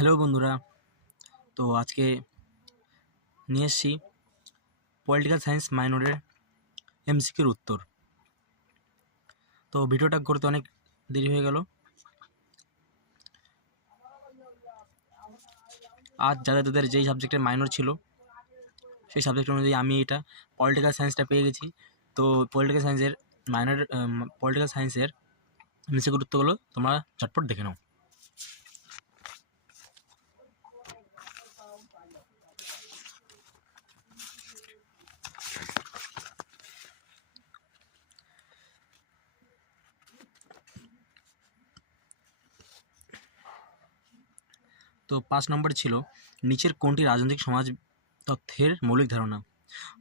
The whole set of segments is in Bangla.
হ্যালো বন্ধুরা, তো আজকে নিয়ে এসেছি পলিটিক্যাল সায়েন্স মাইনরের এমসিকিউর উত্তর। তো ভিডিওটা করতে অনেক দেরি হয়ে গেল। আজ যাদের যেই সাবজেক্টের মাইনর ছিল সেই সাবজেক্ট অনুযায়ী আমি এটা পলিটিক্যাল সায়েন্সটা পেয়ে গেছি। তো পলিটিক্যাল সায়েন্সের এমসিকিউর উত্তরগুলো তোমরা ঝটপট দেখে নাও। তো 5 নম্বর ছিল, নিচের কোনটি রাজনৈতিক সমাজ তথ্যের মৌলিক ধারণা?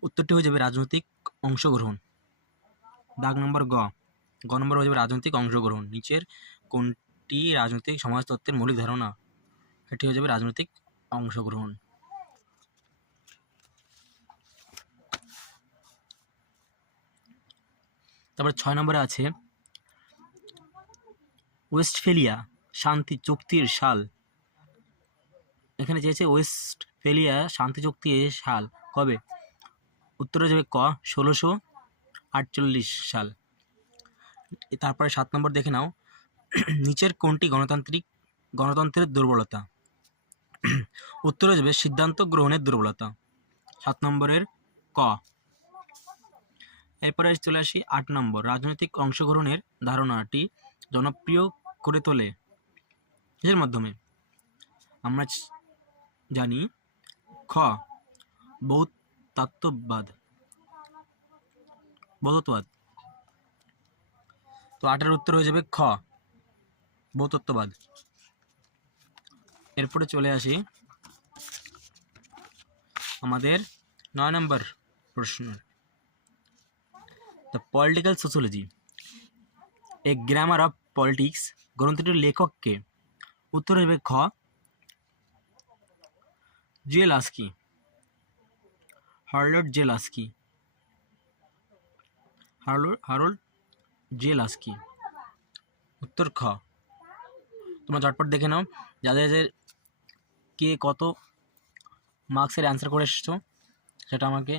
উত্তরটি হয়ে যাবে রাজনৈতিক অংশগ্রহণ। দাগ নম্বর গ নম্বর হয়ে যাবে রাজনৈতিক অংশগ্রহণ। নিচের কোনটি রাজনৈতিক সমাজতত্ত্বের মৌলিক ধারণা? এটি হয়ে যাবে রাজনৈতিক অংশগ্রহণ। তারপর 6 নম্বরে আছে ওয়েস্টফেলিয়া শান্তি চুক্তির সাল। এখানে চেয়েছে ওয়েস্টফেলিয়া শান্তি চুক্তির সাল কবে? উত্তর হয়ে যাবে ক 1648 সাল। তারপরে 7 নম্বর দেখে নাও, নিচের কোনটি গণতন্ত্রের দুর্বলতা? উত্তর হয়ে যাবে সিদ্ধান্ত গ্রহণের দুর্বলতা। 7 নম্বরের ক। এরপরে চলে আসি 8 নম্বর, রাজনৈতিক অংশগ্রহণের ধারণাটি জনপ্রিয় করে তোলে এর মাধ্যমে? আমরা জানি খ বৌদ্ধত্ববাদ। তো 8-এর উত্তর হয়ে যাবে খ বৌদ্ধত্ববাদ। এরপরে চলে আসি আমাদের 9 নম্বর প্রশ্ন, the political sociology a grammar of politics গ্রন্থটির লেখক কে? উত্তর হবে খ জেলাস্কি, হারল্ড জেলাস্কি। উত্তর খ। তোমরা ঝটপট দেখে নাও যাদের কে কত মার্কসের অ্যান্সার করে এসেছো সেটা আমাকে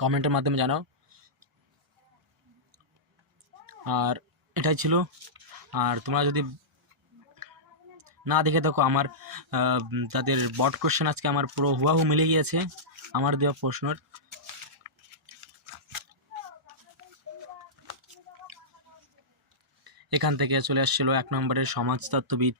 কমেন্টের মাধ্যমে জানাও। আর এটাই ছিল। আর তোমরা যদি না দেখে থাকো, আমার তাদের বট কোশ্চেন আজকে আমার পুরো হুবাহু মিলে গিয়েছে আমার দেওয়া প্রশ্নের। এখান থেকে চলে আসছিল 1 নম্বরের সমাজতত্ত্ববিদ